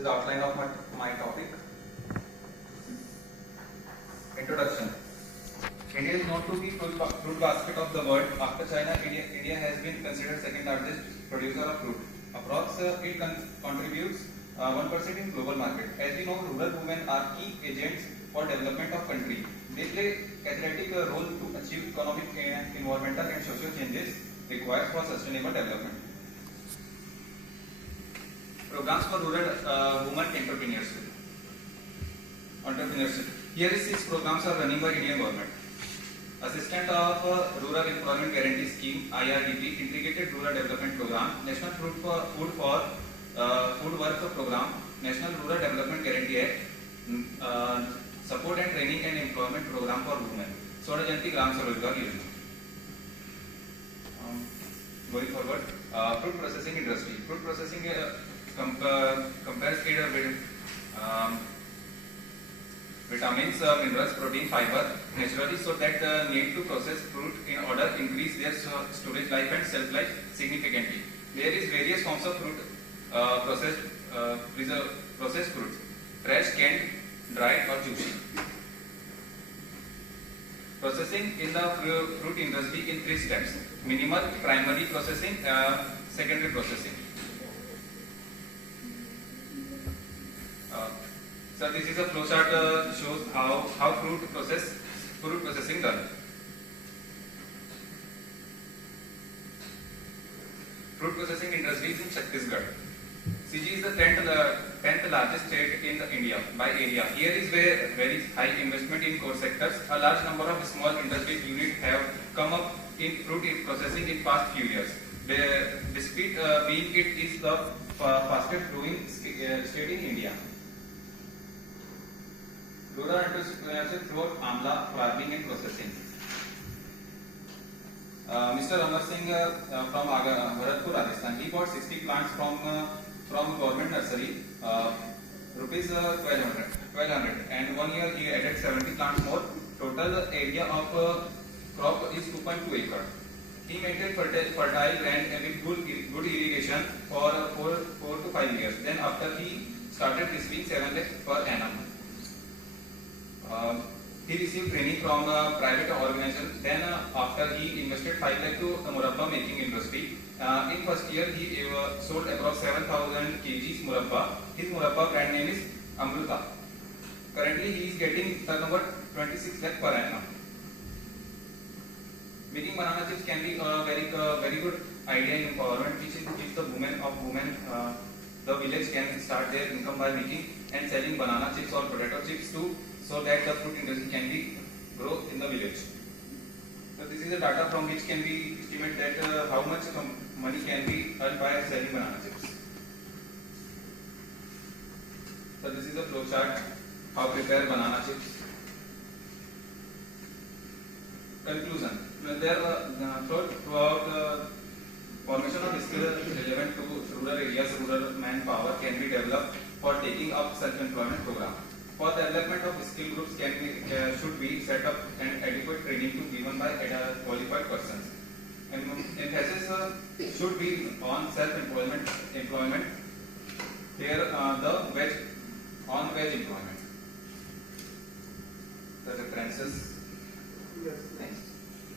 is the outline of my topic. Introduction. India is known to be fruit basket of the world. After China, India has been considered second largest producer of fruit. It contributes 1% in global market. As we know, rural women are key agents for development of country. They play catalytic role to achieve economic, environmental and social changes required for sustainable development. Programs for rural women entrepreneurship. Here is 6 programs are running by Indian government. Assistant of Rural Employment Guarantee Scheme (IRDP), Integrated Rural Development Program, National Food Work Program, National Rural Development Guarantee Act, Support and Training and Employment Program for Women, Swर्ण Jayanti Gram Swarojgar Yojana. Going forward, fruit processing industry. Fruit processing compares it with vitamins, minerals, protein, fiber naturally, so that need to process fruit in order increase their storage life and shelf life significantly. There is various forms of fruit processed fruits: fresh, canned, dried or juicy. Processing in the fruit industry in 3 steps: minimal, primary processing, secondary processing. So this is a flowchart shows how fruit processing done. Fruit processing industry is in Chhattisgarh. CG is the 10th largest state in India by area. Here is where very high investment in core sectors. A large number of small industry units have come up in fruit processing in past few years. Despite being it is the fastest growing state in India. Rural entrepreneurship through amla farming and processing. Mr. Amar Singh from Bharatpur, Rajasthan, he bought 60 plants from government nursery, rupees 1200, and 1 year he added 70 plants more. Total area of crop is 2.2 acre. He maintained fertile land with good irrigation for 4 to 5 years. Then after he started receiving 7 lakh per annum. He received training from a private organization. Then after he invested 5 lakh to murabba making industry. In first year he sold approx 7,000 kgs murabba. His murabba brand name is Amruta. Currently he is getting turnover 26 lakh per annum. Making banana chips can be a very good idea in empowerment, which is the women. The village can start their income by making and selling banana chips or potato chips too, so that the fruit industry can be grow in the village. So this is the data from which can be estimate that how much money can be earned by selling banana chips. So this is a flow chart how prepare banana chips. Conclusion. There throughout formation of skills relevant to rural areas, rural manpower can be developed for taking up self-employment program. For the development of skill groups should be set up and adequate training to given by qualified persons. And emphasis should be on self-employment. Here the wage employment. The references.